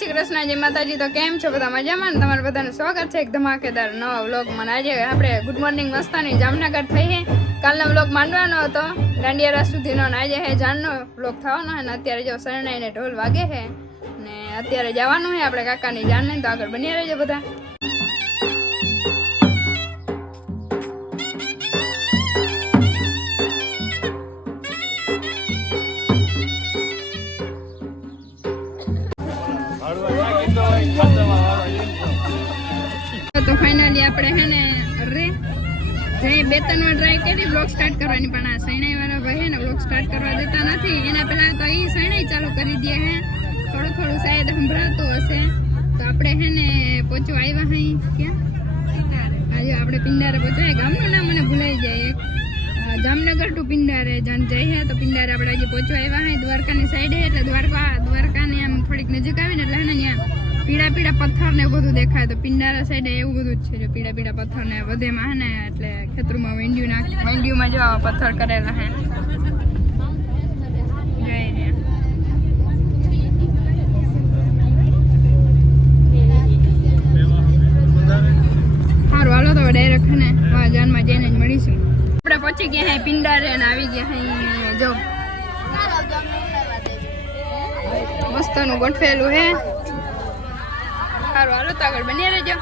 શ્રી કૃષ્ણ, જય માતાજી। તો કેમ છો બધા? મજામાં ને? તમારું બધાનું સ્વાગત છે એક ધમાકેદાર નવા વ્લોગમાં। આજે આપણે ગુડ મોર્નિંગ મસ્તાની જામનગર થઈ છે। કાલનો વ્લોગ માંડવાનો હતો દાંડિયા રાસ સુધીનો, આજે હે જાનનો વ્લોગ થવાનો છે ને અત્યારે જો શરણાઈને ઢોલ વાગે છે ને અત્યારે જવાનું છે આપણે કાકાની જાનને। તો આગળ બની રહેજો બધા। तो फाइनली આપણે હે ને અરે જે બે ત્રણ વાર ટ્રાય કરી બ્લોગ સ્ટાર્ટ કરવાની, પણ આ સૈણાઈ વાળા ભાઈ હે ને બ્લોગ સ્ટાર્ટ કરવા દેતા નથી। એના પહેલા તો ઈ સૈણાઈ ચાલુ કરી દે હે, થોડું થોડું શાયદ સંભળાતું હશે। તો આપણે હે ને પહોંચવા આવ્યા હઈ ક્યાં? આજે આપણે પિંડારે પહોંચ્યા। ગામનું નામ મને ભૂલાઈ જાય, જામનગર ટુ પિંડારે જાન જઈએ તો પિંડારે આપણે આજે પહોંચવા આવ્યા હઈ। દ્વારકાની સાઈડે એટલે દ્વારકાની આમ થોડીક નજીક આવીને એટલે હે ને ત્યાં પીળા પીળા પથ્થર ને બધું દેખાય। તો પિંડારા સાઈડે એવું બધું જ છે, જો પીળા પીળા પથ્થર ને વધેમાં હે ને એટલે ખેતરમાં વેંડિયુંમાં જો પથ્થર કરેલા હે। સારું હાલો તો ડાયરેક્ટ હે ને જાનમાં જઈને જ મળીશું। આપણે પહોંચી ગયા હે પિંડારે અને આવી ગયા હે જો મસ્તનું ગોઠવેલું હે। સારું હાલો તો આગળ બની રહેજો।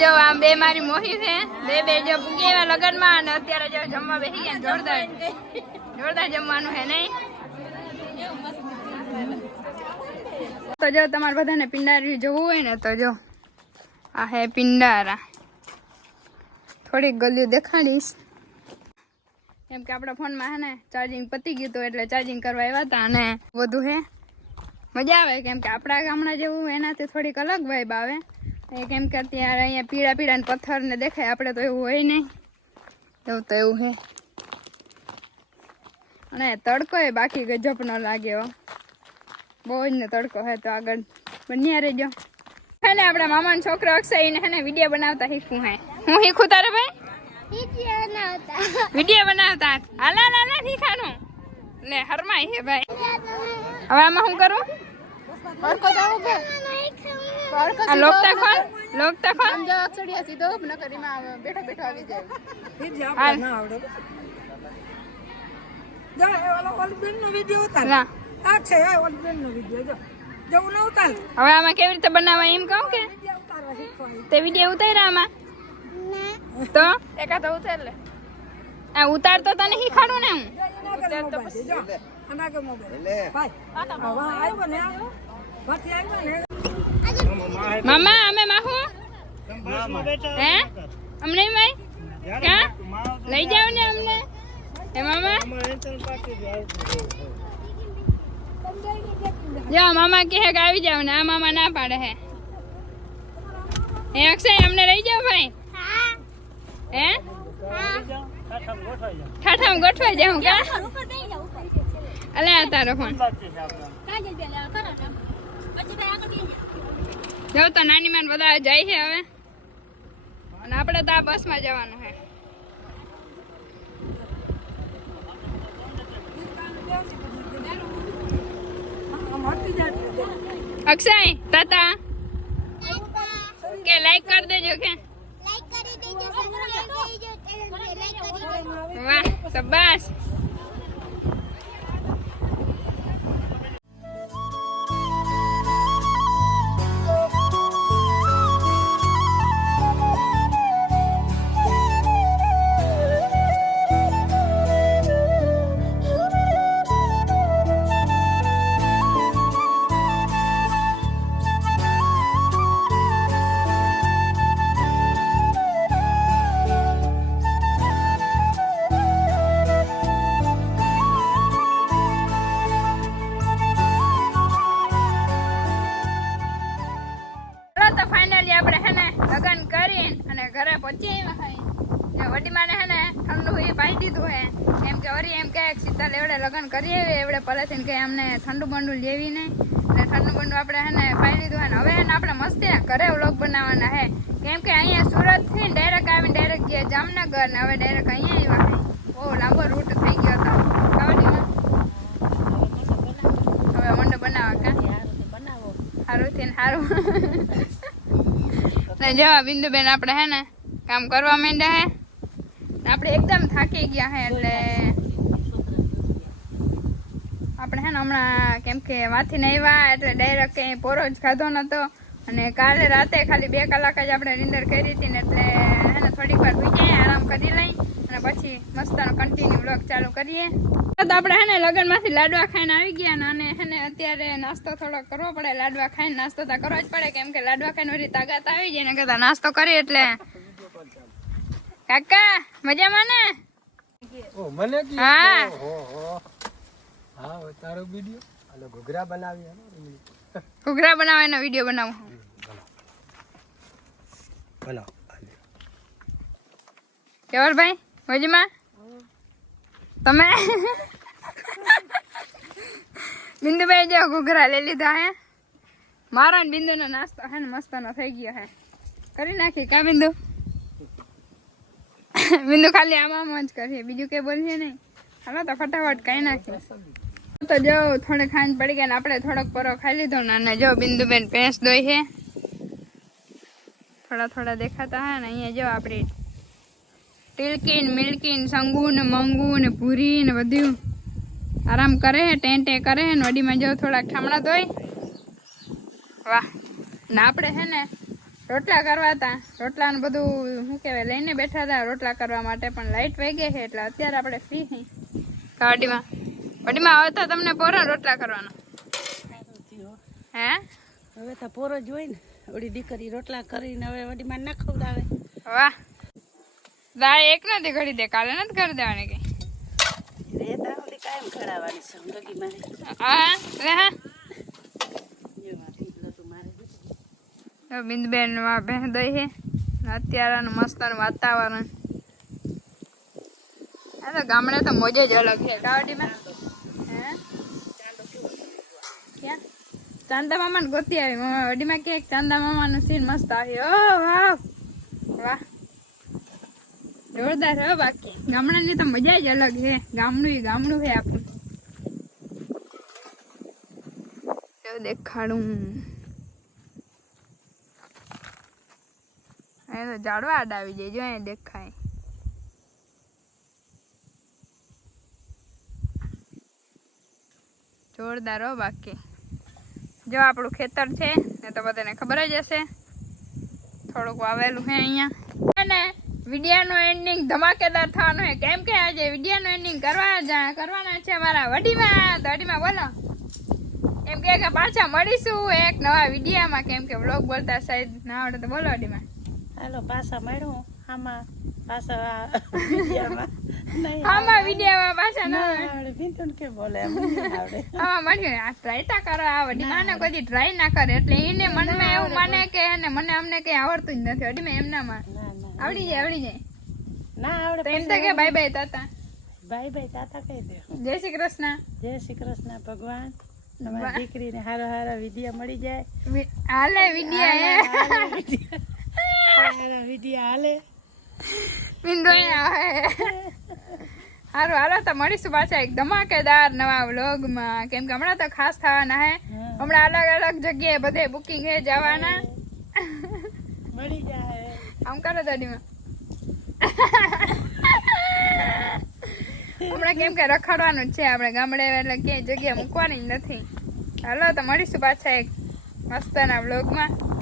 જો આમ બે મારી મોહી છે, બે જો પૂગી એવા લગનમાં અને અત્યારે જો જમવા બેસી ગયા। જોરદાર જમવાનું હે નહીં? તો જો તમારે બધાને પિંડારી જોવું હોય ને તો જો આ હે પિંડારા। થોડીક ગલીઓ દેખાડીશ કેમ કે આપણા ફોનમાં હે ને ચાર્જિંગ પતી ગયું હતું એટલે ચાર્જિંગ કરવા આવ્યા હતા અને બધું હે મજા આવે કેમ કે આપણા ગામડા જેવું એનાથી થોડીક અલગ વાઇબ આવે। કેમ કે અત્યારે અહીંયા પીળા પીળા ને પથ્થર ને દેખાય, આપણે તો એવું હોય નહીં, એવું તો એવું હે। અને તડકો એ બાકી ગજબ ન લાગે હો, બહુ જ ને તડકો હે। તો આગળ બન્યા રહેજો। હે ને આપણા મામાનો છોકરો અક્ષય ને હે ને વિડીયો બનાવતા શીખવું હે। હું શીખું તારે ભાઈ? વિડીયો બનાવતા હાલા શીખાનું લે હરમાય હે ભાઈ। હવે આમાં શું કરું? લોકતા ખોલ સમજો અક્ષડિયા સીધો ન કરીમાં બેઠો બેઠો આવી જાય। ના આવડે જો ઓલો બેન નો વિડિયો ઉતાર ના આ છે ઓલો બેન નો વિડિયો જો ન ઉતાર। હવે આમાં કેવી રીતે બનાવવા એમ કહું કે તે વિડિયો ઉતાર્યા આમાં તો એકા તો ઉતાર લે। આ ઉતાર તો તને શીખાડું ને હું ઉતાર તો પછી જો આના કે મોબાઈલ લે ભાઈ આવા આવ્યો ને વાથી આવ્યો ને મામા અમે માહુ હે અમને ભાઈ ક્યાં લઈ જાવ ને અમને હે મામા? જો મામા કહે કે આવી જાવ ને આ મામા ના પાડે હે। હે અક્ષય અમને લઈ જાવ ભાઈ? હે ઠાઠામ ગોઠવાઈ જાઉં કા? અલે આ તારો ફોન જો તો નાની માન બધા જાય છે હવે અને આપણે તો આ બસમાં જવાનું છે. અક્ષય તાતા કે લાઈક કરી દેજો કે વાહ શાબાશ. તો ફાઇનલી આપણે હે ને લગન કરીને અને ઘરે પહોંચી આવ્યા છે. વડીમાને હે ને ઠંડુ એ પાઈ દીધું હે એમ કે વરી એમ કે સીતા એવડે લગન કરી આવી એવડે પહેલેથી કે અમને ઠંડુ બંડુ લેવી નહીં અને ઠંડુ બંડુ આપણે હે ને પાઈ લીધું હે ને હવે એને આપણે મસ્તી ઘરે વ્લોગ બનાવવાના હે કેમ કે અહીંયા સુરતથી ડાયરેક્ટ આવીને ડાયરેક્ટ ગયા જામનગર ને હવે ડાયરેક્ટ અહીંયા આવ્યા છે. બહુ લાંબો રૂટ થઈ ગયો હતો કાવડીમાં. હવે મંડો બનાવવા કા સારું થઈને સારું ને જવા બિંદુબેન આપણે હે ને કામ કરવા માંડ્યા હે આપણે એકદમ થાકી ગયા હે એટલે આપણે હે ને હમણાં કેમ કે વાથી આવ્યા એટલે ડાયરેક્ટ કંઈ પોરો જ ખાધો નતો અને કાલે રાતે ખાલી 2 કલાક જ આપણે નીંદર કરી હતી ને એટલે હે ને થોડીક વાર ભૂઈ આરામ કરી લઈ અને પછી મસ્તનો કન્ટિન્યુ બ્લોગ ચાલુ કરીએ. તો આપણે હે ને લગનમાંથી લાડવા ખાઈને આવી ગયા અને હે ને અત્યારે નાસ્તો થોડો કરવો પડે. લાડવા ખાઈને નાસ્તો તો કરવો જ પડે કેમ કે લાડવા ખાઈને વળી તાકાત આવી જાય ને કરતા નાસ્તો કરી એટલે. કાકા મજામાં ને? ઓ મને કી હા હા તારો વિડિયો આલો ઘૂઘરા બનાવી ઘૂઘરા બનાવવાનો વિડિયો બનાવો બનાવ કેવલભાઈ મજામાં તમે? બિંદુભાઈ જો ઘૂઘરા લઈ લીધા હે. મારા ને બિંદુનો નાસ્તો હે ને મસ્તનો થઈ ગયો હે. કરી નાખી કા બિંદુ? બિંદુ ખાલી આમ જ કરીએ બીજું કઈ બોલીએ નહીં. હાલો તો ફટાફટ ખાઈ નાખીએ. તો જો થોડે ખાંડ પડી ગયા ને આપણે થોડોક પરો ખાઈ લીધો ને અને જો બિંદુબેન ભેંસ દોઈ છે. થોડા દેખાતા હે ને અહીંયા જો આપણી તિલકી ને મિલ્કી ને સંગુ ને મંગુ ને પૂરી ને બધું આરામ કરે હે ટેન્ટે કરે હે ને વડીમાં જો થોડાક ઠામડા ધોઈ. વાહ ને આપણે હે ને રોટલા કરવા હતા. રોટલાનું બધું શું કહેવાય લઈને બેઠા હતા રોટલા કરવા માટે પણ લાઇટ વહી ગઈ છે એટલે અત્યારે આપણે ફ્રી થઈ વડીમાં હવે તો તમને પોરો રોટલા કરવાનો હે? હવે તો પોરો જ હોય ને ઓડી દીકરી રોટલા કરીને હવે વડીમાં ના ખવડાવે. વાહ દાળ એક નથી ઘડી દે કાલે નથી કરી દેવાની કઈ રેતા ઓલી કાયમ ખડાવવાની છે ગગી મારે. હા લે હા જો મારે લતું મારે બિંદુબેન માં ભેંસ દઈ છે અત્યારનું મસ્તનું વાતાવરણ. આ તો ગામડે તો મોજ જ અલગ છે કાવડીમાં. હે ક્યાં ચાંદા મામા ને ગોતી આવી મમ્મા વડીમાં કે ચાંદા મામા નું સીન મસ્ત આવ્યો. ઓ વાહ વાહ જોરદાર છે. બાકી ગામડાની તો મજા જ અલગ છે. ગામડું છે આપણું. દેખાડું એ તો ઝાડવા આડ આવી જાય જો અહીંયા દેખાય. જોરદાર હો. બાકી જો આપણું ખેતર છે ને તો બધાને ખબર જ હશે. થોડુંક વાવેલું છે અહીંયા અને વિડિયાનું એન્ડિંગ ધમાકેદાર થવાનું છે કેમ કે આજે વિડિયાનું એન્ડિંગ કરવાના છે મારા વડીમાં. તો વડીમાં બોલો એમ કે પાછા મળીશું એક નવા વિડિયામાં કેમ કે વ્લોગ બોલતા સાહેબ ના આવડે તો બોલો વડીમાં. હાલો પાછા મળ્યું આમાં પાછા વિડિયામાં નહીં આમાં વિડિયામાં પાછા ના આવડે ભીંતું કે બોલે એમ નહીં આવડે. આમાં મળ્યું આ ટ્રાય તા કરો આ વડીમાને કોઈ ટ્રાય ના કરે એટલે એને મનમાં એવું માને કે એને મને અમને કઈ આવડતું જ નથી. વડીમાં એમનામાં ના આવડી જાય ના આવડે તો એમ તો કે બાય બાય તાતા બાય બાય તાતા કહી દે. જય શ્રી કૃષ્ણ. જય શ્રી કૃષ્ણ ભગવાન. મારી દીકરીને હારા વિડિયા મળી જાય. હાલે વિડિયા હારા વિડિયા હાલે. બિંદુ હારું હાલો તો મળીશું પાછા એક ધમાકેદાર નવા વ્લોગમાં. કેમ કે હમણાં તો ખાસ થવાના હે. હમણાં અલગ અલગ જગ્યાએ બધે બુકિંગ હે જવાના. મળી જાય. આમ કરો દાદીમાં. હમણાં કેમ કે રખડવાનું જ છે આપણે ગામડે, એટલે ક્યાંય જગ્યા મૂકવાની જ નથી. હાલો તો મળીશું પાછા એક મસ્તના વ્લોગમાં.